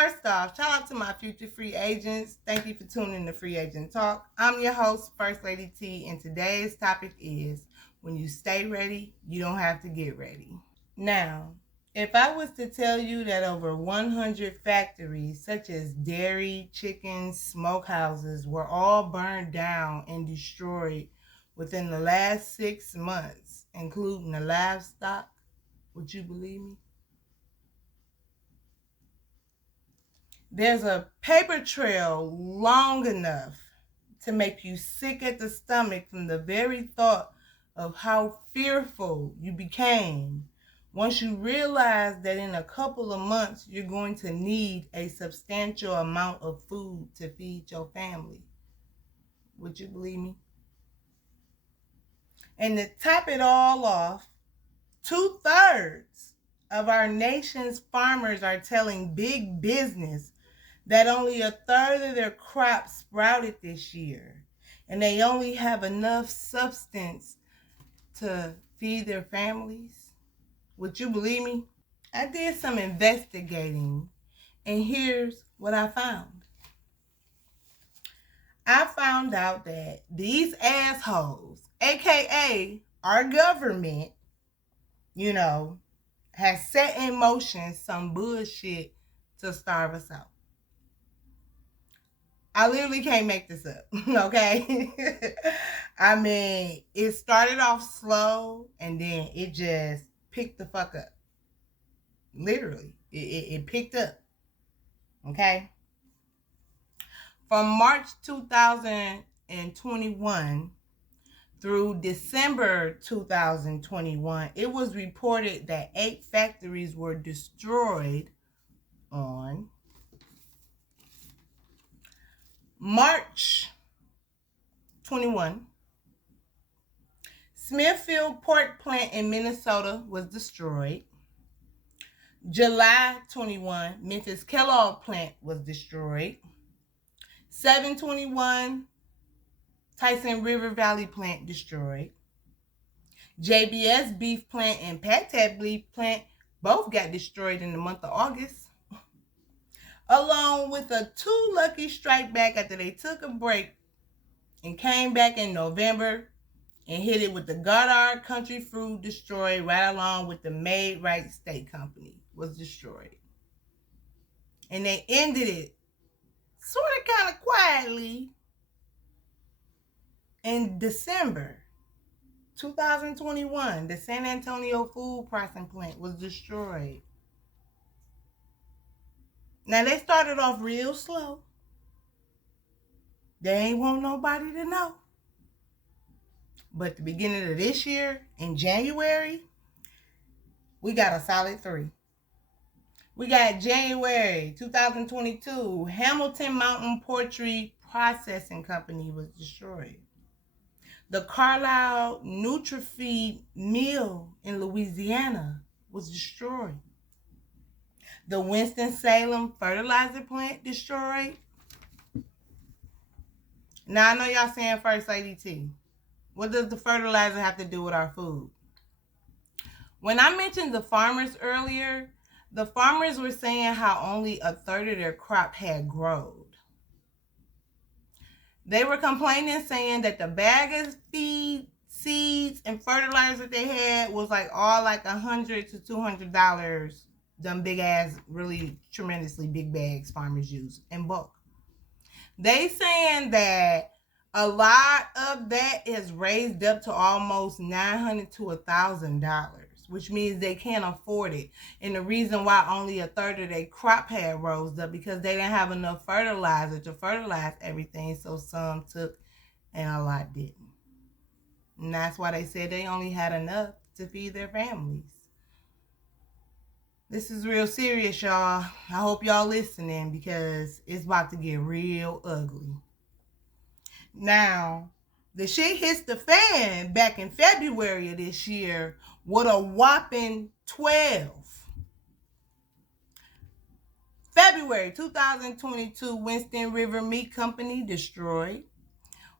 First off, shout out to my future free agents. Thank you for tuning in to Free Agent Talk. I'm your host, First Lady T, and today's topic is when you stay ready, you don't have to get ready. Now, if I was to tell you that over 100 factories, such as dairy, chicken, smokehouses, were all burned down and destroyed within the last 6 months, including the livestock, would you believe me? There's a paper trail long enough to make you sick at the stomach from the very thought of how fearful you became once you realize that in a couple of months you're going to need a substantial amount of food to feed your family. Would you believe me? And to top it all off, 2/3 of our nation's farmers are telling big business that only a third of their crops sprouted this year, and they only have enough substance to feed their families. Would you believe me? I did some investigating, and here's what I found. I found out that these assholes, aka our government, has set in motion some bullshit to starve us out. I literally can't make this up, okay? I mean, it started off slow and then it just picked the fuck up. Literally, it picked up, okay? From March 2021 through December 2021, it was reported that 8 factories were destroyed on March 21. Smithfield Pork Plant in Minnesota was destroyed. July 21, Memphis Kellogg Plant was destroyed. 7/21, Tyson River Valley Plant destroyed. JBS Beef Plant and Pate Beef Plant both got destroyed in the month of August, along with a 2 lucky strike back after they took a break and came back in November and hit it with the Goddard Country Fruit destroyed, right along with the Made Right Steak Company was destroyed. And they ended it sort of kind of quietly in December 2021. The San Antonio Food Processing Plant was destroyed. Now, they started off real slow. They ain't want nobody to know. But the beginning of this year, in January, we got a solid 3. We got January 2022, Hamilton Mountain Poultry Processing Company was destroyed. The Carlisle Nutrifeed Mill in Louisiana was destroyed. The Winston-Salem Fertilizer Plant destroyed. Now, I know y'all saying First Lady T. What does the fertilizer have to do with our food? When I mentioned the farmers earlier, the farmers were saying how only a third of their crop had grown. They were complaining, saying that the bag of feed, seeds, and fertilizer they had was all $100 to $200. Them big ass, really tremendously big bags farmers use in bulk. They saying that a lot of that is raised up to almost $900 to $1,000, which means they can't afford it. And the reason why only a third of their crop had rose up because they didn't have enough fertilizer to fertilize everything, so some took and a lot didn't. And that's why they said they only had enough to feed their families. This is real serious, y'all. I hope y'all listening because it's about to get real ugly. Now, the shit hits the fan back in February of this year with a whopping 12. February 2022, Winston River Meat Company destroyed.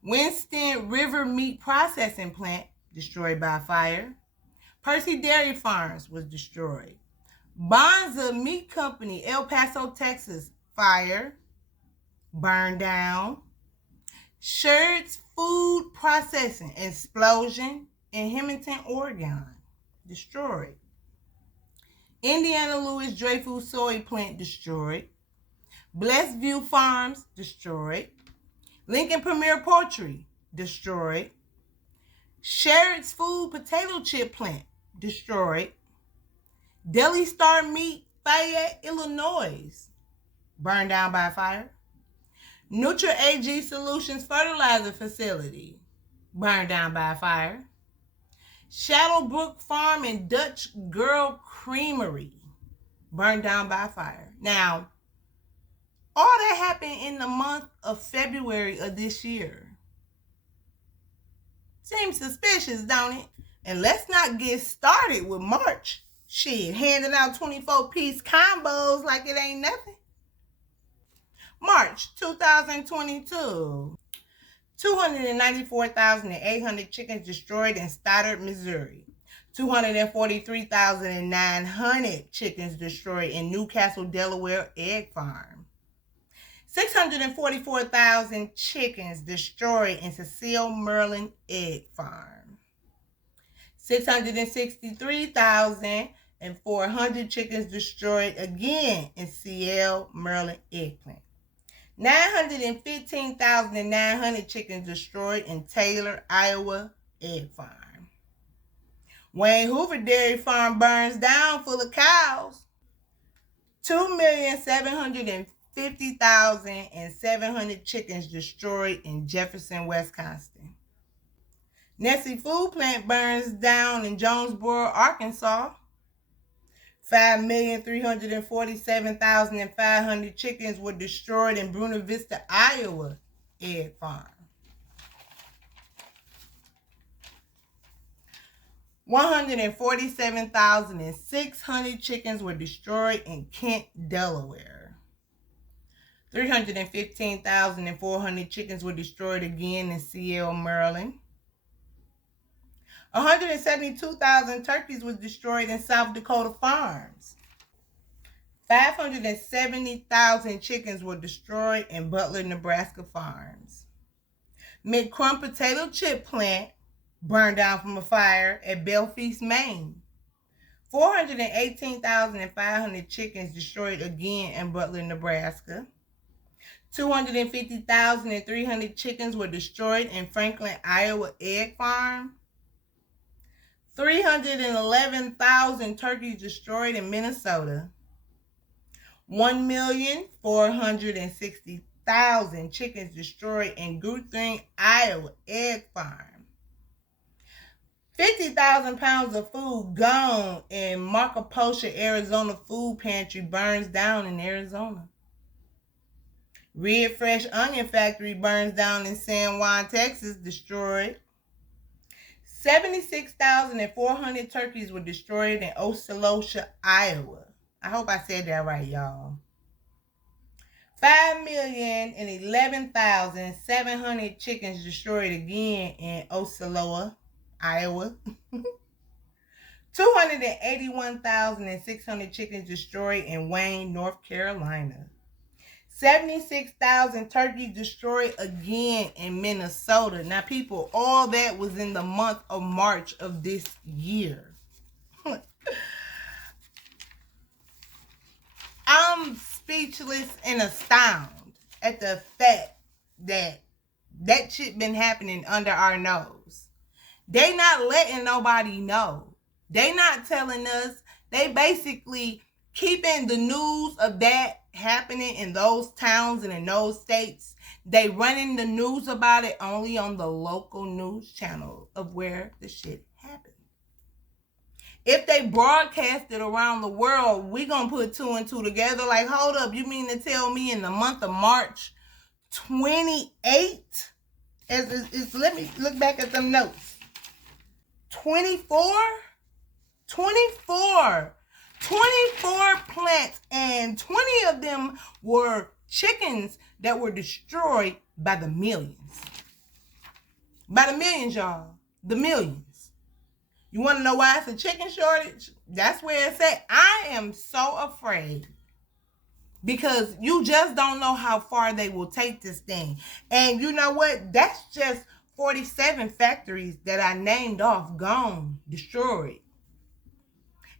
Winston River Meat Processing Plant destroyed by fire. Percy Dairy Farms was destroyed. Bonza Meat Company, El Paso, Texas, fire, burned down. Schertz Food Processing, explosion in Hamilton, Oregon, destroyed. Indiana Louis Dreyfus Soy Plant, destroyed. Blessed View Farms, destroyed. Lincoln Premier Poultry, destroyed. Sherritt's Food Potato Chip Plant, destroyed. Deli Star Meat, Fayette, Illinois, burned down by fire. Nutra AG Solutions Fertilizer Facility, burned down by fire. Shadowbrook Farm and Dutch Girl Creamery, burned down by fire. Now, all that happened in the month of February of this year. Seems suspicious, don't it? And let's not get started with March. Shit, handing out 24-piece combos like it ain't nothing. March 2022. 294,800 chickens destroyed in Stoddard, Missouri. 243,900 chickens destroyed in Newcastle, Delaware egg farm. 644,000 chickens destroyed in Cecile, Maryland egg farm. 663,400 chickens destroyed again in Cecile, Maryland egg plant. 915,900 chickens destroyed in Taylor, Iowa egg farm. Wayne Hoover Dairy Farm burns down full of cows. 2,750,700 chickens destroyed in Jefferson, Wisconsin. Nestle Food Plant burns down in Jonesboro, Arkansas. 5,347,500 chickens were destroyed in Buena Vista, Iowa egg farm. 147,600 chickens were destroyed in Kent, Delaware. 315,400 chickens were destroyed again in CL, Maryland. 172,000 turkeys were destroyed in South Dakota farms. 570,000 chickens were destroyed in Butler, Nebraska farms. McCrum Potato Chip Plant burned down from a fire at Belfast, Maine. 418,500 chickens destroyed again in Butler, Nebraska. 250,300 chickens were destroyed in Franklin, Iowa egg farm. 311,000 turkeys destroyed in Minnesota. 1,460,000 chickens destroyed in Guthrie, Iowa egg farm. 50,000 pounds of food gone in Maricopa, Arizona food pantry burns down in Arizona. Red Fresh Onion Factory burns down in San Juan, Texas, destroyed. 76,400 turkeys were destroyed in Osceola, Iowa. I hope I said that right, y'all. 5,011,700 chickens destroyed again in Osceola, Iowa. 281,600 chickens destroyed in Wayne, North Carolina. 76,000 turkeys destroyed again in Minnesota. Now, people, all that was in the month of March of this year. I'm speechless and astounded at the fact that that shit been happening under our nose. They not letting nobody know. They not telling us. They basically keeping the news of that happening in those towns and in those states. They running the news about it only on the local news channel of where the shit happened. If they broadcast it around the world, we gonna put two and two together. Like, hold up, you mean to tell me in the month of March 28? Let me look back at them notes. 24 plants, and 20 of them were chickens that were destroyed by the millions. By the millions, y'all. The millions. You want to know why it's a chicken shortage? That's where it's at. I am so afraid because you just don't know how far they will take this thing. And you know what? That's just 47 factories that I named off, gone, destroyed.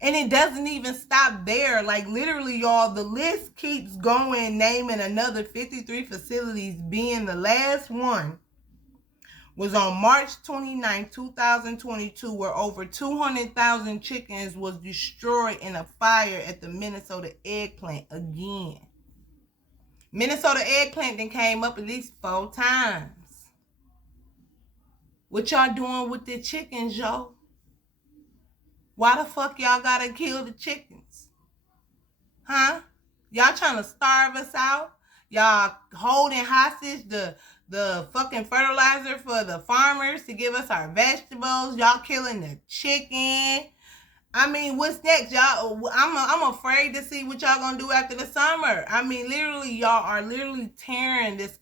And it doesn't even stop there. Like, literally, y'all, the list keeps going, naming another 53 facilities, being the last one was on March 29, 2022, where over 200,000 chickens was destroyed in a fire at the Minnesota egg plant again. Minnesota egg plant then came up at least 4 times. What y'all doing with the chickens, yo? Why the fuck y'all gotta kill the chickens? Huh? Y'all trying to starve us out? Y'all holding hostage the fucking fertilizer for the farmers to give us our vegetables. Y'all killing the chicken. I mean, what's next, y'all? I'm afraid to see what y'all gonna do after the summer. I mean, literally, y'all are literally tearing this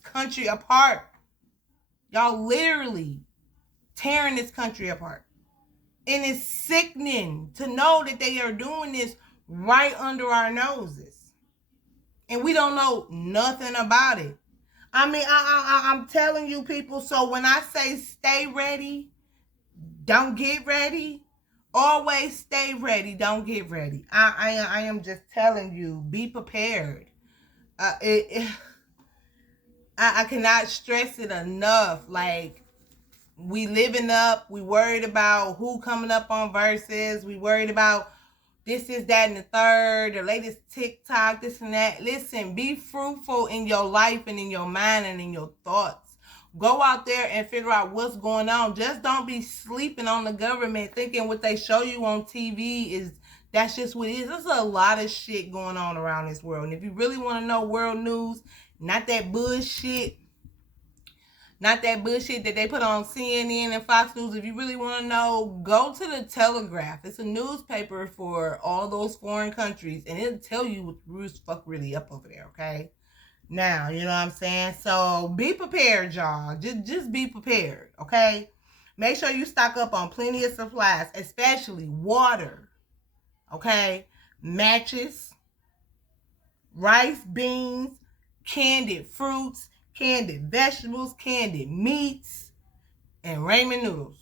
country apart. Y'all literally tearing this country apart. And it's sickening to know that they are doing this right under our noses. And we don't know nothing about it. I mean, I'm telling you, people, so when I say stay ready, don't get ready, always stay ready, don't get ready. I am just telling you, be prepared. I cannot stress it enough. Like, we living up, we worried about who coming up on verses, we worried about this, is that, and the third, the latest TikTok, this and that. Listen, be fruitful in your life and in your mind and in your thoughts. Go out there and figure out what's going on. Just don't be sleeping on the government thinking what they show you on TV is, that's just what it is. There's a lot of shit going on around this world. And if you really want to know world news, not that bullshit that they put on CNN and Fox News. If you really want to know, go to the Telegraph. It's a newspaper for all those foreign countries, and it'll tell you what the fuck really up over there, okay? Now, you know what I'm saying? So be prepared, y'all. Just be prepared, okay? Make sure you stock up on plenty of supplies, especially water, okay? Matches, rice, beans, candied fruits, candied vegetables, candied meats, and ramen noodles.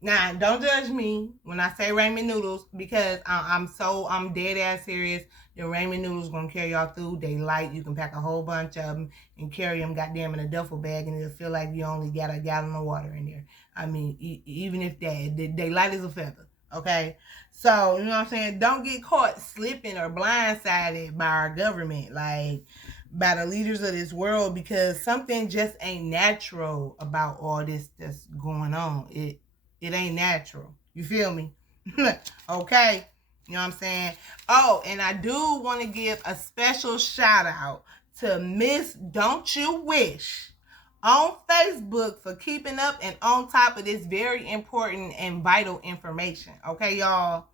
Now, don't judge me when I say ramen noodles, because I'm dead ass serious. The ramen noodles gonna carry y'all through. They light. You can pack a whole bunch of them and carry them goddamn in a duffel bag, and it'll feel like you only got a gallon of water in there. I mean, even if they light as a feather. Okay? So, you know what I'm saying? Don't get caught slipping or blindsided by our government. Like, by the leaders of this world, because something just ain't natural about all this that's going on. It ain't natural. You feel me? Okay? You know what I'm saying? Oh, and I do want to give a special shout out to Miss Don't You Wish on Facebook for keeping up and on top of this very important and vital information. Okay, y'all?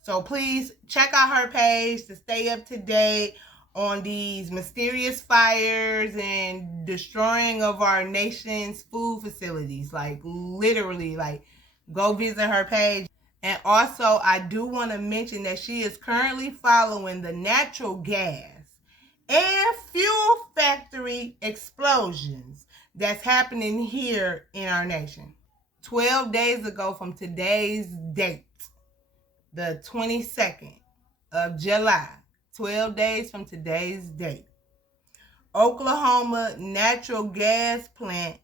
So please check out her page to stay up to date on these mysterious fires and destroying of our nation's food facilities. Like, literally, like, go visit her page. And also, I do want to mention that she is currently following the natural gas and fuel factory explosions that's happening here in our nation. 12 days ago from today's date, the 22nd of July, 12 days from today's date, Oklahoma natural gas plant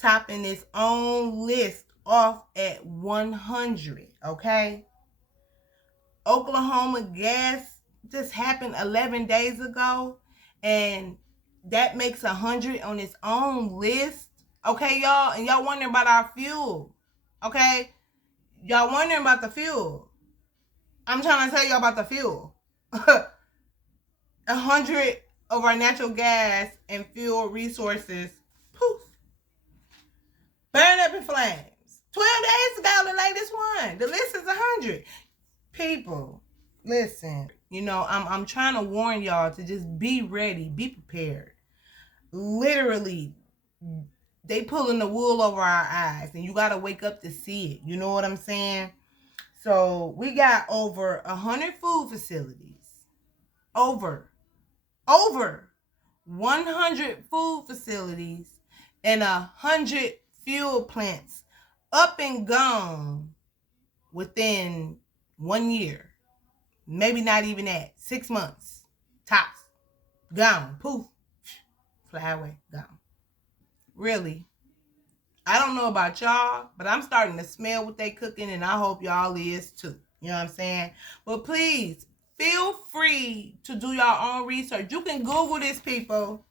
topping its own list off at 100, okay? Oklahoma gas just happened 11 days ago, and that makes 100 on its own list, okay, y'all? And y'all wondering about our fuel, okay? Y'all wondering about the fuel. I'm trying to tell y'all about the fuel. 100 of our natural gas and fuel resources, poof, burn up in flames. 12 days ago, the latest one. The list is 100. People, listen. You know, I'm trying to warn y'all to just be ready, be prepared. Literally, they pulling the wool over our eyes, and you got to wake up to see it. You know what I'm saying? So we got over 100 food facilities, over 100 food facilities, and 100 fuel plants up and gone within 1 year. Maybe not even that. 6 months tops. Gone. Poof. Fly away. Gone. Really. I don't know about y'all, but I'm starting to smell what they cooking, and I hope y'all is too. You know what I'm saying? But please, feel free to do your own research. You can Google this, people.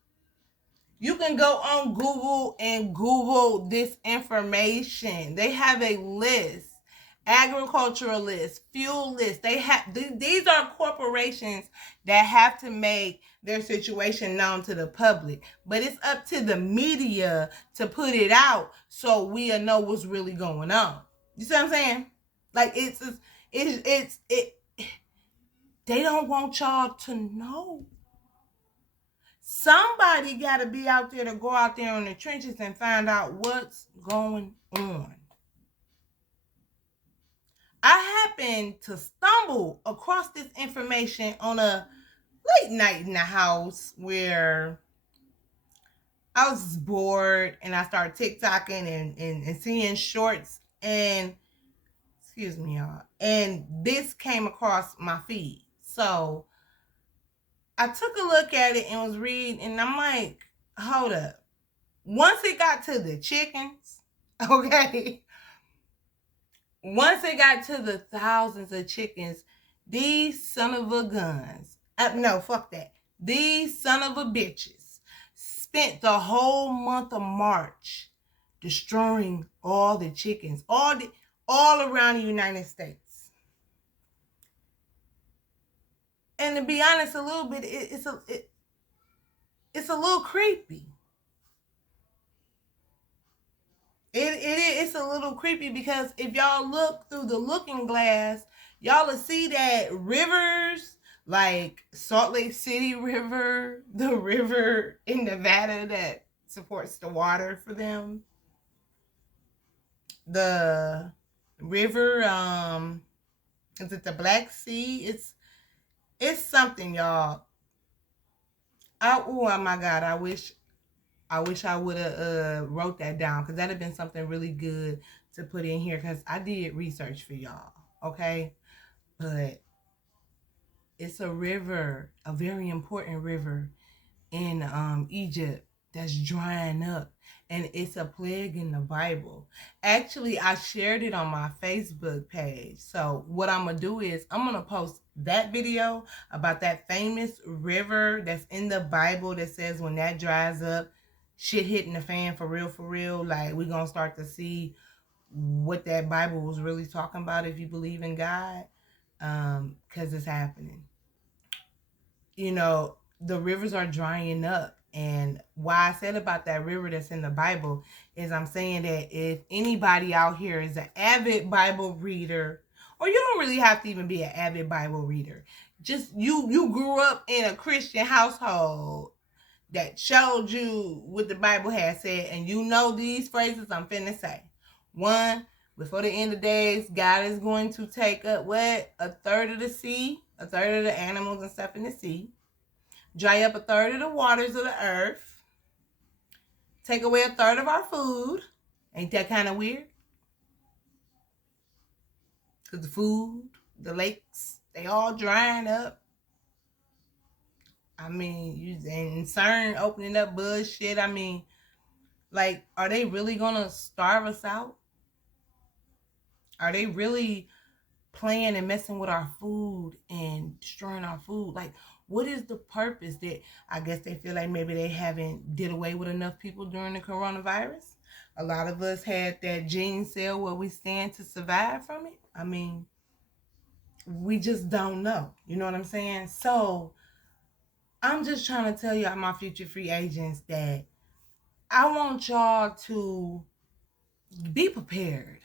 You can go on Google and Google this information. They have a list, agricultural list, fuel list. They have these are corporations that have to make their situation known to the public. But it's up to the media to put it out so we'll know what's really going on. You see what I'm saying? Like it's they don't want y'all to know. Somebody got to be out there to go out there in the trenches and find out what's going on. I happened to stumble across this information on a late night in the house where I was bored and I started TikToking and seeing shorts, and excuse me, y'all, and this came across my feed. So I took a look at it and was reading, and I'm like, hold up. Once it got to the chickens, okay, once it got to the thousands of chickens, these son of a guns, no, fuck that. These son of a bitches spent the whole month of March destroying all the chickens, all around the United States. And to be honest, a little bit, it's a little creepy. It's a little creepy because if y'all look through the looking glass, y'all will see that rivers like Salt Lake City River, the river in Nevada that supports the water for them, the river, is it the Black Sea? It's something, y'all. Oh my God, I wish I would have wrote that down, because that'd have been something really good to put in here, because I did research for y'all, okay? But it's a river, a very important river in Egypt that's drying up, and it's a plague in the Bible. Actually, I shared it on my Facebook page. So what I'm gonna do is I'm gonna post that video about that famous river that's in the Bible that says when that dries up, shit hitting the fan for real. Like, we're gonna start to see what that Bible was really talking about if you believe in God, because it's happening. You know, the rivers are drying up. And why I said about that river that's in the Bible is I'm saying that if anybody out here is an avid Bible reader, or you don't really have to even be an avid Bible reader, just you grew up in a Christian household that showed you what the Bible has said, and you know these phrases I'm finna say. One, before the end of days, God is going to take up what? A third of the sea, a third of the animals and stuff in the sea, dry up a third of the waters of the earth, take away a third of our food. Ain't that kind of weird? Because the food, the lakes, they all drying up. I mean, and CERN opening up bullshit. I mean, like, are they really gonna starve us out? Are they really playing and messing with our food and destroying our food? Like, what is the purpose? That I guess they feel like maybe they haven't did away with enough people during the coronavirus. A lot of us had that gene cell where we stand to survive from it. I mean, we just don't know. You know what I'm saying? So I'm just trying to tell y'all, my future free agents, that I want y'all to be prepared.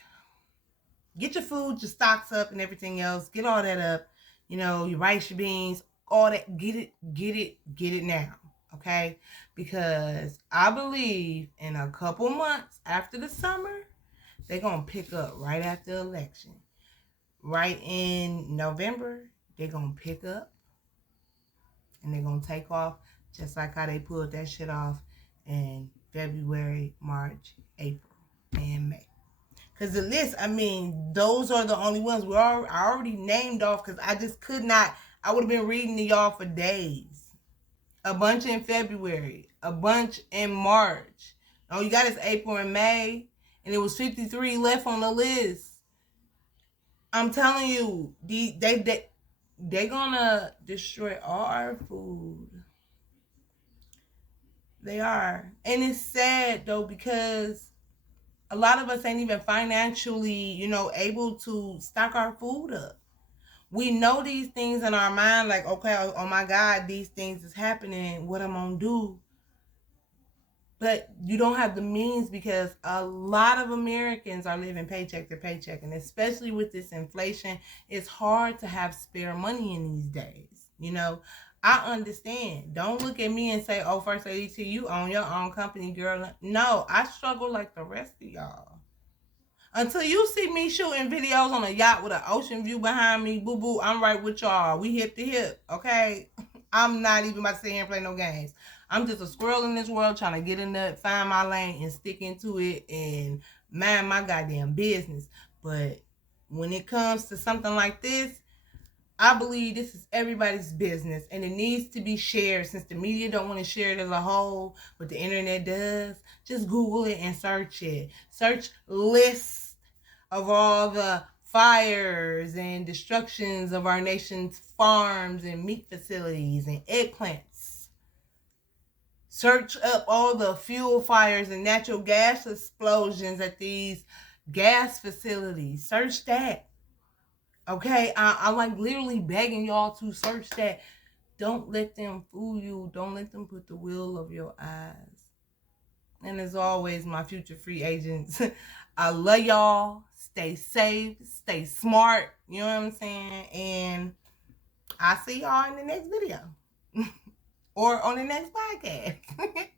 Get your food, your stocks up and everything else. Get all that up. You know, your rice, your beans, all that. Get it now. okay? Because I believe in a couple months after the summer, they're going to pick up right after the election. Right in November, they're going to pick up and they're going to take off just like how they pulled that shit off in February, March, April, and May. Because the list, I mean, those are the only ones I already named off because I just could not. I would have been reading to y'all for days. A bunch in February, a bunch in March. Oh, you got us April and May, and it was 53 left on the list. I'm telling you, they gonna destroy all our food. They are, and it's sad though because a lot of us ain't even financially, able to stock our food up. We know these things in our mind, like, okay, oh my God, these things is happening. What I'm gonna do? But you don't have the means because a lot of Americans are living paycheck to paycheck. And especially with this inflation, it's hard to have spare money in these days. I understand. Don't look at me and say, oh, First Lady T, you own your own company, girl. No, I struggle like the rest of y'all. Until you see me shooting videos on a yacht with an ocean view behind me, boo-boo, I'm right with y'all. We hip to hip, okay? I'm not even about to sit here and play no games. I'm just a squirrel in this world trying to get in there, find my lane, and stick into it and mind my goddamn business. But when it comes to something like this, I believe this is everybody's business and it needs to be shared. Since the media don't want to share it as a whole, but the internet does, just Google it and search it. Search lists of all the fires and destructions of our nation's farms and meat facilities and eggplants. Search up all the fuel fires and natural gas explosions at these gas facilities. Search that. Okay, I'm like literally begging y'all to search that. Don't let them fool you. Don't let them put the will of your eyes. And as always, my future free agents, I love y'all. Stay safe. Stay smart. You know what I'm saying? And I'll see y'all in the next video. Or on the next podcast.